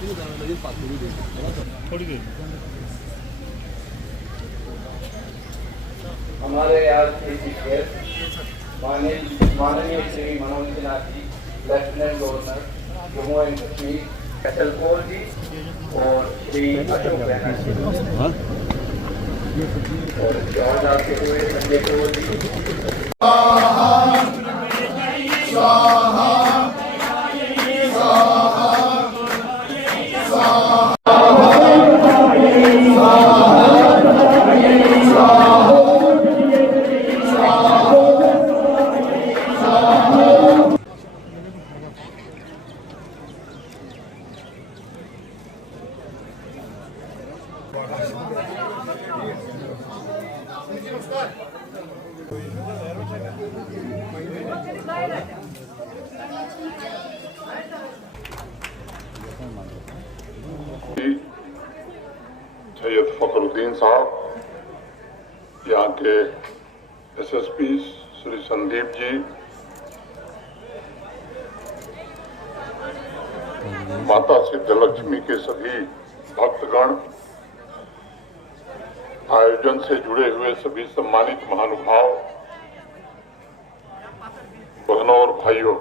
थोड़ी देर हमारे आज के गेस्ट माननीय Shri Manoj Sinha ji, lieutenant governor Jammu and Kashmir S L Kaul ji और श्री अशोक गहना जी और जवाहरलाल के हुए संजय कौल जी। सैयद फखरुद्दीन साहब, यहाँ के एसएसपी श्री संदीप जी, माता सिद्धलक्ष्मी के सभी भक्तगण, आयोजन से जुड़े हुए सभी सम्मानित महानुभाव, बहनों और भाइयों,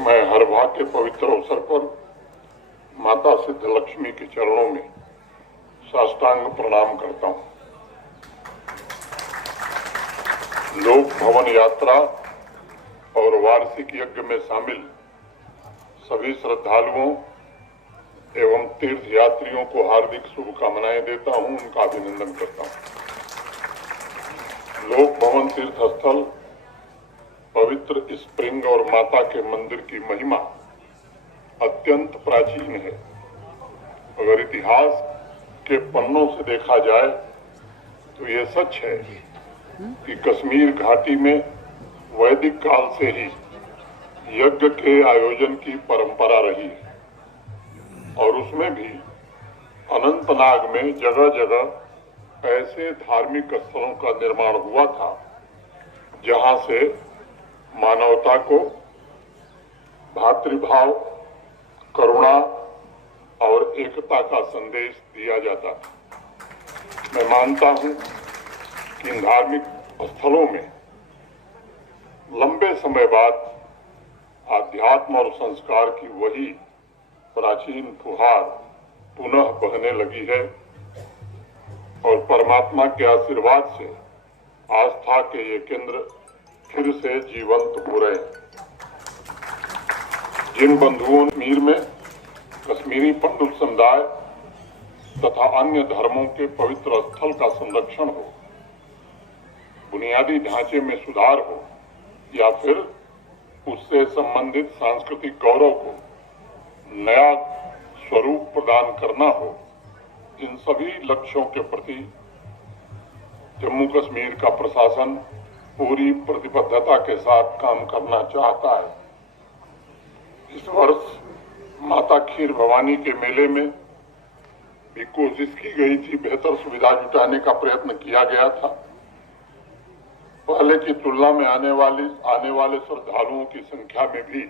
मैं हर भाग के पवित्र अवसर पर माता सिद्धलक्ष्मी के चरणों में साष्टांग प्रणाम करता हूं। लोक भवन यात्रा और वार्षिक यज्ञ में शामिल सभी श्रद्धालुओं एवं तीर्थ यात्रियों को हार्दिक शुभकामनाएं देता हूं, उनका अभिनंदन करता हूं। लोक भवन तीर्थ स्थल, पवित्र स्प्रिंग और माता के मंदिर की महिमा अत्यंत प्राचीन है। अगर इतिहास के पन्नों से देखा जाए तो यह सच है कि कश्मीर घाटी में वैदिक काल से ही यज्ञ के आयोजन की परंपरा रही है और उसमें भी अनंतनाग में जगह जगह ऐसे धार्मिक स्थलों का निर्माण हुआ था जहां से मानवता को भातृभाव, करुणा और एकता का संदेश दिया जाता था। मैं मानता हूं कि इन धार्मिक स्थलों में लंबे समय बाद आध्यात्म और संस्कार की वही प्राचीन फुहार पुनः बहने लगी है और परमात्मा के आशीर्वाद से आस्था के ये केंद्र फिर से जीवंत हो रहे हैं। जिन बंधुओं कश्मीर में कश्मीरी पंडित समुदाय तथा अन्य धर्मों के पवित्र स्थल का संरक्षण हो, बुनियादी ढांचे में सुधार हो या फिर उससे संबंधित सांस्कृतिक गौरव को नया स्वरूप प्रदान करना हो, इन सभी लक्ष्यों के प्रति जम्मू कश्मीर का प्रशासन पूरी प्रतिबद्धता के साथ काम करना चाहता है। इस वर्ष माता खीर भवानी के मेले में भी कोशिश की गई थी, बेहतर सुविधा जुटाने का प्रयत्न किया गया था। पहले की तुलना में आने वाले श्रद्धालुओं की संख्या में भी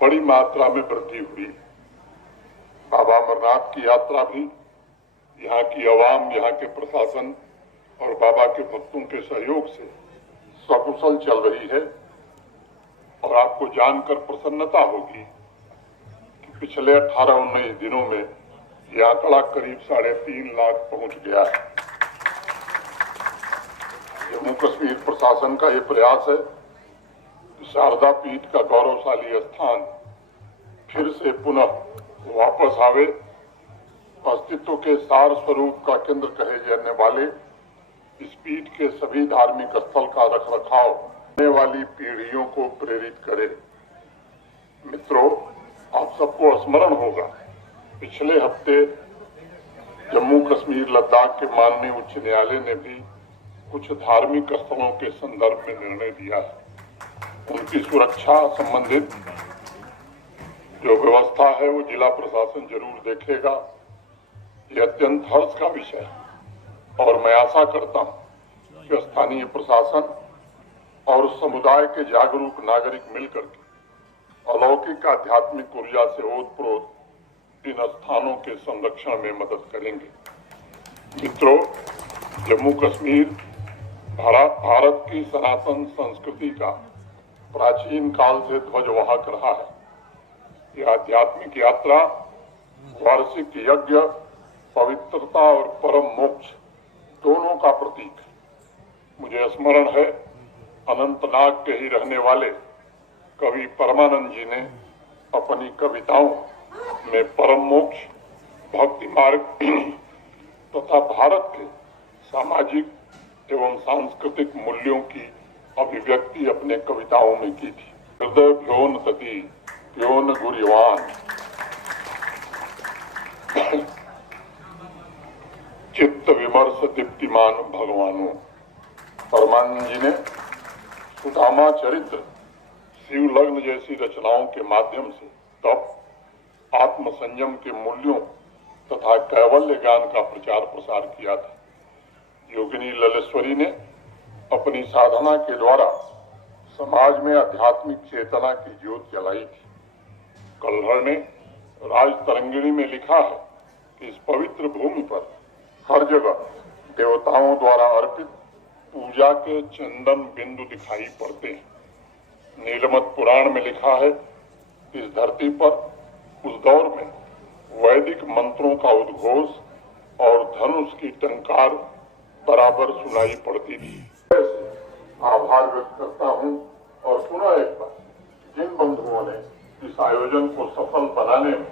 बड़ी मात्रा में वृद्धि हुई। बाबा अमरनाथ की यात्रा भी यहाँ की आवाम, यहाँ के प्रशासन और बाबा के भक्तों के सहयोग से सकुशल चल रही है और आपको जानकर प्रसन्नता होगी कि पिछले 18-19 दिनों में यह आंकड़ा करीब 3.5 लाख पहुंच गया है। जम्मू कश्मीर प्रशासन का यह प्रयास है कि शारदा पीठ का गौरवशाली स्थान फिर से पुनः वापस आवे। अस्तित्व के सार स्वरूप का केंद्र कहे जाने वाले इस पीठ के सभी धार्मिक स्थल का रखरखाव आने वाली पीढ़ियों को प्रेरित करे। मित्रों, आप सबको स्मरण होगा, पिछले हफ्ते जम्मू कश्मीर लद्दाख के माननीय उच्च न्यायालय ने भी कुछ धार्मिक स्थलों के संदर्भ में निर्णय दिया है। उनकी सुरक्षा संबंधित जो व्यवस्था है वो जिला प्रशासन जरूर देखेगा। ये अत्यंत हर्ष का विषय है और मैं आशा करता हूं कि स्थानीय प्रशासन और समुदाय के जागरूक नागरिक मिलकर के अलौकिक आध्यात्मिक ऊर्जा से ओतप्रोत इन स्थानों के संरक्षण में मदद करेंगे। मित्रों, जम्मू कश्मीर भारत की सनातन संस्कृति का प्राचीन काल से ध्वजवाहक रहा है। यह आध्यात्मिक यात्रा वार्षिक यज्ञ, पवित्रता और परम मोक्ष दोनों का प्रतीक है। मुझे स्मरण है, अनंतनाग के ही रहने वाले कवि परमानंद जी ने अपनी कविताओं में परम मोक्ष, भक्ति मार्ग तथा भारत के सामाजिक एवं सांस्कृतिक मूल्यों की अभिव्यक्ति अपने कविताओं में की थी। हृदय भ्योन तति भ्योन गुरिवान, चित्त विमर्श दीप्तिमान भगवानों। परमानंद जी ने सुदामा चरित्र, शिव लग्न जैसी रचनाओं के माध्यम से तप, आत्म संयम के मूल्यों तथा कैवल्य ज्ञान का प्रचार प्रसार किया था। योगिनी ललेश्वरी ने अपनी साधना के द्वारा समाज में आध्यात्मिक चेतना की ज्योत जलाई थी। कल्हड़ ने राज तरंगिणी में लिखा है कि इस पवित्र भूमि पर हर जगह देवताओं द्वारा अर्पित पूजा के चंदन बिंदु दिखाई पड़ते हैं। नीलमत पुराण में लिखा है कि इस धरती पर उस दौर में वैदिक मंत्रों का उद्घोष और धनुष की टंकार बराबर सुनाई पड़ती थी। आभार व्यक्त करता हूं और पुनः एक बार जिन बंधुओं ने इस आयोजन को सफल बनाने में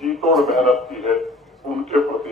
जी तोड़ मेहनत की है, उनके प्रति